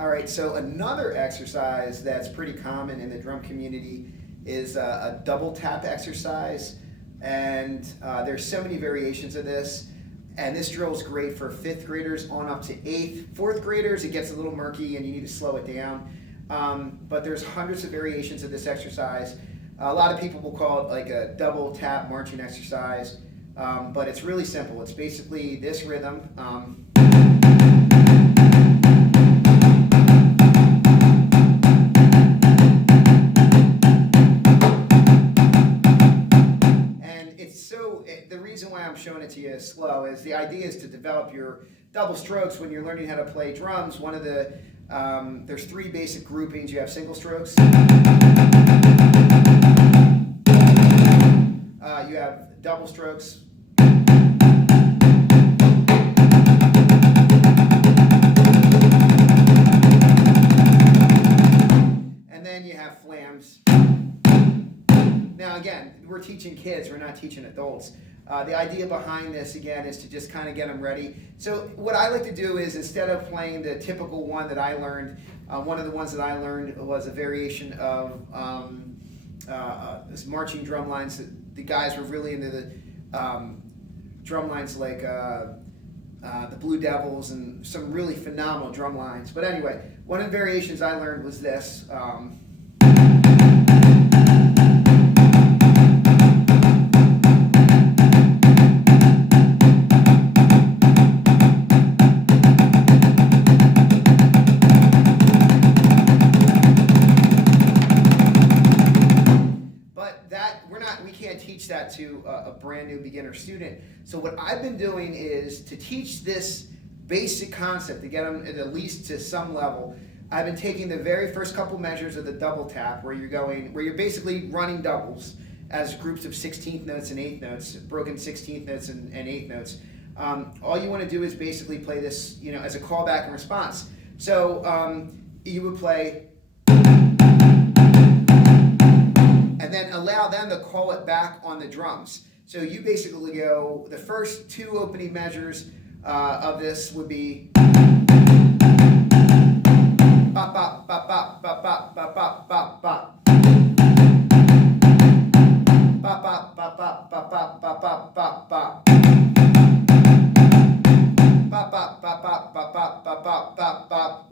All right, so another exercise that's pretty common in the drum community is a double tap exercise. And there's so many variations of this. And this drill is great for 5th graders on up to 8th. 4th graders, it gets a little murky and you need to slow it down. But there's hundreds of variations of this exercise. A lot of people will call it like a double tap marching exercise. But it's really simple. It's basically this rhythm. The reason why I'm showing it to you slow is the idea is to develop your double strokes when you're learning how to play drums. One of the, there's 3 basic groupings. You have single strokes, you have double strokes, and then you have flams. Now again, we're teaching kids, we're not teaching adults. The idea behind this, again, is to just kind of get them ready. So what I like to do is, instead of playing the typical one that I learned, one of the ones that I learned was a variation of this marching drum lines. The guys were really into the drum lines like the Blue Devils and some really phenomenal drum lines. But anyway, one of the variations I learned was this. We can't teach that to a brand new beginner student. So what I've been doing is to teach this basic concept, to get them at least to some level. I've been taking the very first couple measures of the double tap, where you're basically running doubles as groups of 16th notes and 8th notes, broken 16th notes and 8th notes. All you want to do is basically play this, as a callback and response. So you would play, and then allow them to call it back on the drums. So you basically go, the first 2 opening measures of this would be bop, bop, bop, bop, bop, bop, bop, bop, bop, bop. Bop, bop, bop, bop, bop, bop, bop, bop, bop, bop. Bop, bop, bop, bop, bop, bop, bop, bop, bop, bop.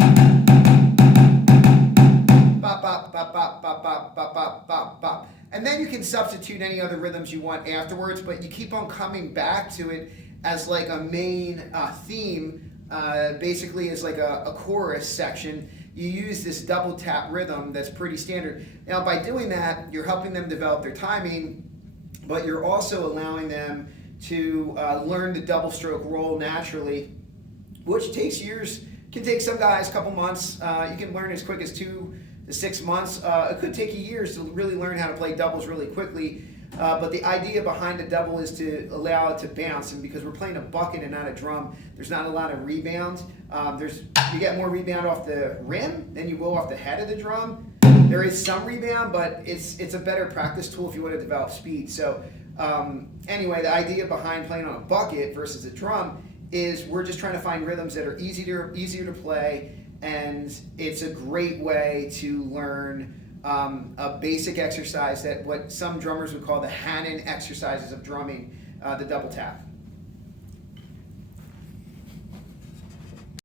Bop, bop, bop, bop, bop, bop, bop, bop, bop, bop. And then you can substitute any other rhythms you want afterwards, but you keep on coming back to it as like a main theme, basically as like a chorus section. You use this double tap rhythm that's pretty standard. Now by doing that, you're helping them develop their timing, but you're also allowing them to learn the double stroke roll naturally, which takes years. Can take some guys a couple months. You can learn as quick as 2 to 6 months. It could take you years to really learn how to play doubles really quickly. But the idea behind the double is to allow it to bounce. And because we're playing a bucket and not a drum, there's not a lot of rebound. You get more rebound off the rim than you will off the head of the drum. There is some rebound, but it's a better practice tool if you want to develop speed. So anyway, the idea behind playing on a bucket versus a drum is we're just trying to find rhythms that are easier to play, and it's a great way to learn a basic exercise that what some drummers would call the Hanon exercises of drumming, the double tap.